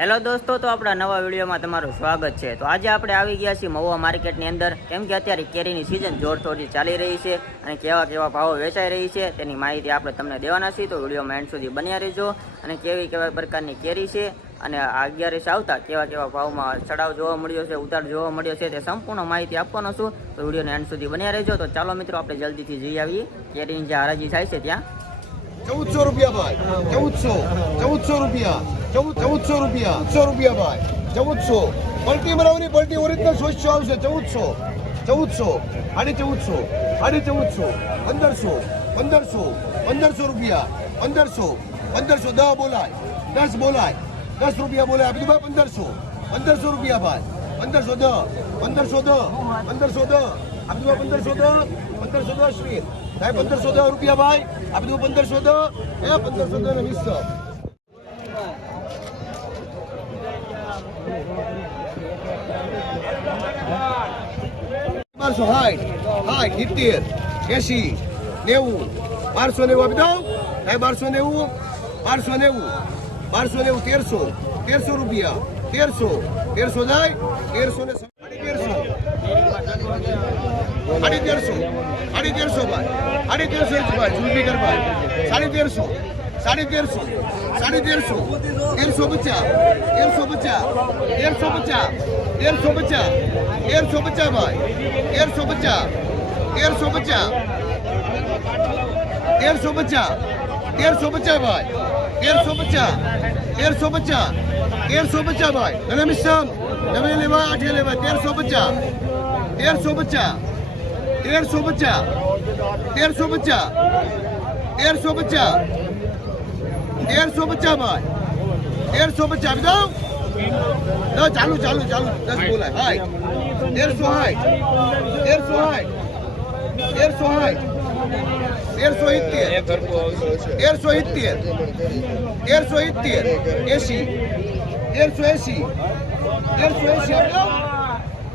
Hello દોસ્તો, તો આપણા નવા વિડીયોમાં તમારું સ્વાગત છે। તો આજે આપણે આવી ગયા છીએ મહુવા માર્કેટની અંદર, કેમ કે અત્યારે કેરીની સિઝન જોરશોરથી ચાલી રહી છે અને કેવા કેવા ભાવો વેચાઈ રહી છે તેની માહિતી આપણે તમને દેવાના છીએ। તો વિડીયોમાં એન્ડ સુધી બન્યા રહેજો અને કેવા પ્રકારની કેરી છે અને આ 11 આવતા કેવા કેવા ભાવમાં ચડાવ જોવા મળ્યો છે, ઉતાર જોવા મળ્યો છે તે સંપૂર્ણ માહિતી આપવાનો છું। તો વિડીયોને એન્ડ સુધી બન્યા રહેજો। તો ચાલો મિત્રો, આપણે જલ્દીથી જઈ આવીએ કેરીની જે હરાજી થાય છે ત્યાં। 1400 રૂપિયા ભાઈ, 1400 રૂપિયા, 1400 રૂપિયા, 100 રૂપિયા ભાઈ, 1400 પલટી મરાવની પલટી ઓરિજિનલ 600 આવશે, 1400, 1400, 1450, 1500, 1500 રૂપિયા, 1500, 10 બોલાય, 10 બોલાય, 10 રૂપિયા બોલાય, આપી દો ભાઈ 1500 રૂપિયા ભાઈ, 1510, આપી દો 1510 અશ્વિન ભાઈ, 1510 રૂપિયા ભાઈ, આપી દો 1510, 1510 ને 20 1260, 70, 80, 90, 1290 આપી દો, 1290, 1290, 1300 રૂપિયા, 1300 જાય, 1300 ને 1350 ભાઈ, 1350 ભાઈ, જુલબી કર ભાઈ, 1350, 1350, 1350 ભાઈ, 1350, 1350 ભાઈ, 1350 ભાઈ, અને મિશ્રમ નવે લેવા 8 લેવા, 1350, 1350, 1350, 1350, 1350, 1350 ભાઈ, 1350 આપી દો, ચાલુ 10 બોલાય, હાય 1360, 1360, 1360,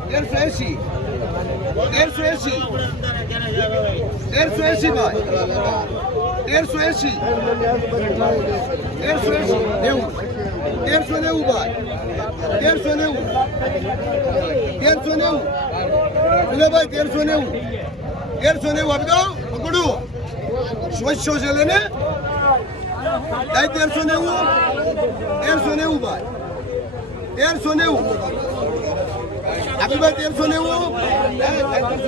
1370, 80, 1380 આપી દો, 1380, 1380 ભાઈ, 1380, 1390 ભાઈ, 1390, 1390 બોલો ભાઈ, 1390, 1390 આપી દો, પકડો 600 છે લેને, 1390, 1390 ભાઈ, 1390 આપી ભાઈ, 1390 કાકા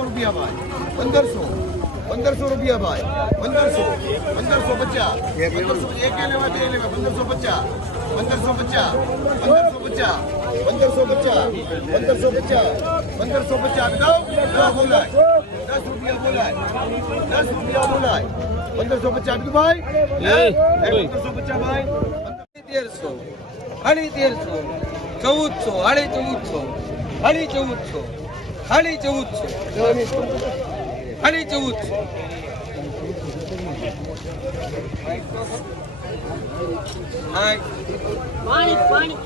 રૂપિયા ભાઈ, 1500 રૂપિયા ભાઈ, 1550, 1550 એક લેવા, 2 લેવા, 1550, 1550, 1550 આપી દો, બોલાય 10 રૂપિયા બોલાય, 10 રૂપિયા બોલાય, 1550 આપી દો ભાઈ, 1550 ભાઈ, 1300, 1300, 1400, 1400, પાણી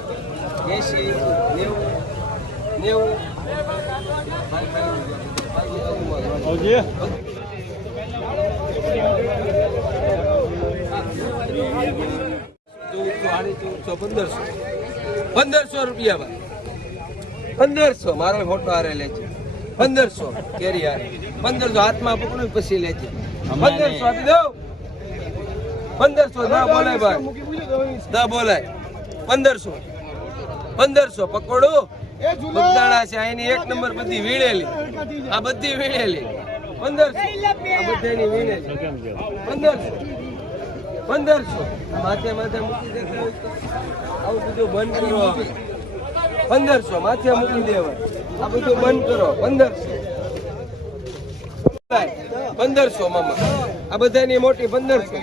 1500 રૂપિયા ભાઈ, 1500 મારો ફોટો હારે લે છે, 1500 કેરી હારે, 1500 હાથમાં પકડો પછી લે છે, 1500 આપી દો, 1500 ના બોલાય ભાઈ, ના બોલાય, 1500 પકડો, બગદાણા છે અહીંની 1 નંબર બધી વીણેલી, આ બધી વીણેલી, 1500 આ બધાની વીણેલી, 1500 માથે મૂકી દેતા હોય તો આવું બધું બંધ કરો, 1500 માથે મૂકી દેવાય, આ બધું બંધ કરો, 1500 મામા, આ બધાની મોટી 1500,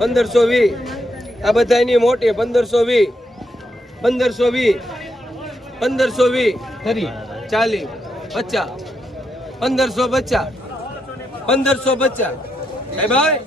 1520, આ બધાની મોટી 1520, 1520, 40, 50, 1550 1550 ભાઈ